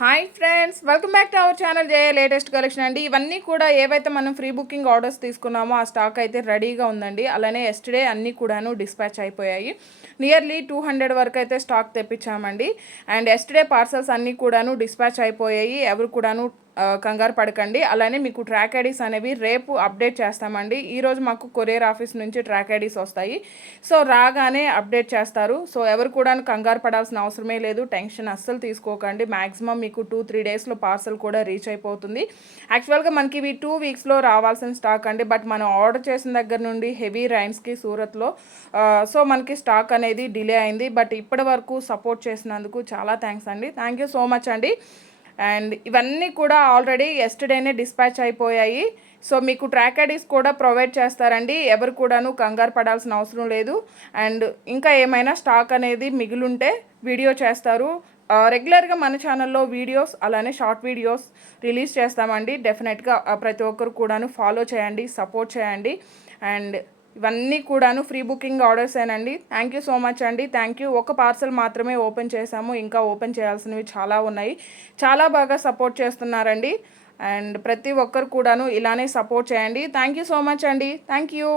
Hi friends, welcome back to our channel J latest collection అండి. ఇవన్నీ కూడా ఏవైతే మనం ఫ్రీ బుకింగ్ ఆర్డర్స్ తీసుకున్నామో ఆ స్టాక్ అయితే రెడీగా ఉందండి. అలానే ఎస్టర్డే అన్నీ కూడాను డిస్పాచ్ అయిపోయాయి. నియర్లీ 200 వరకు అయితే స్టాక్ తెప్పించామండి. అండ్ ఎస్టర్డే పార్సల్స్ అన్నీ కూడాను డిస్పాచ్ అయిపోయాయి. ఎవరు కూడాను కంగారు పడకండి. అలానే మీకు ట్రాక్ ఐడీస్ అనేవి రేపు అప్డేట్ చేస్తామండి. ఈరోజు మాకు కొరియర్ ఆఫీస్ నుంచి ట్రాక్ ఐడీస్ వస్తాయి. సో రాగానే అప్డేట్ చేస్తారు. సో ఎవరు కూడా కంగారు పడాల్సిన అవసరమే లేదు. టెన్షన్ అస్సలు తీసుకోకండి. మ్యాక్సిమం మీకు 2-3 డేస్లో పార్సల్ కూడా రీచ్ అయిపోతుంది. యాక్చువల్గా మనకి ఇవి 2 వీక్స్లో రావాల్సిన స్టాక్ అండి. బట్ మనం ఆర్డర్ చేసిన దగ్గర నుండి హెవీ రైన్స్కి సూరత్లో సో మనకి స్టాక్ అనేది డిలే అయింది. బట్ ఇప్పటి వరకు సపోర్ట్ చేసినందుకు చాలా థ్యాంక్స్ అండి. థ్యాంక్ యూ సో మచ్ అండి. అండ్ ఇవన్నీ కూడా ఆల్రెడీ ఎస్టర్డేనే డిస్పాచ్ అయిపోయాయి. సో మీకు ట్రాక్ ఐడీస్ కూడా ప్రొవైడ్ చేస్తారండి. ఎవరు కూడాను కంగారు పడాల్సిన అవసరం లేదు. అండ్ ఇంకా ఏమైనా స్టాక్ అనేది మిగిలుంటే వీడియో చేస్తారు. రెగ్యులర్గా మన ఛానల్లో వీడియోస్ అలానే షార్ట్ వీడియోస్ రిలీజ్ చేస్తామండి. డెఫినెట్గా ప్రతి ఒక్కరు కూడాను ఫాలో చేయండి, సపోర్ట్ చేయండి. అండ్ ఇవన్నీ కూడాను ఫ్రీ బుకింగ్ ఆర్డర్సేనండి. థ్యాంక్ యూ సో మచ్ అండి. Thank you. ఒక పార్సల్ మాత్రమే ఓపెన్ చేశాము, ఇంకా ఓపెన్ చేయాల్సినవి చాలా ఉన్నాయి. చాలా బాగా సపోర్ట్ చేస్తున్నారండి. అండ్ ప్రతి ఒక్కరు కూడాను ఇలానే సపోర్ట్ చేయండి. థ్యాంక్ యూ సో మచ్ అండి. Thank you.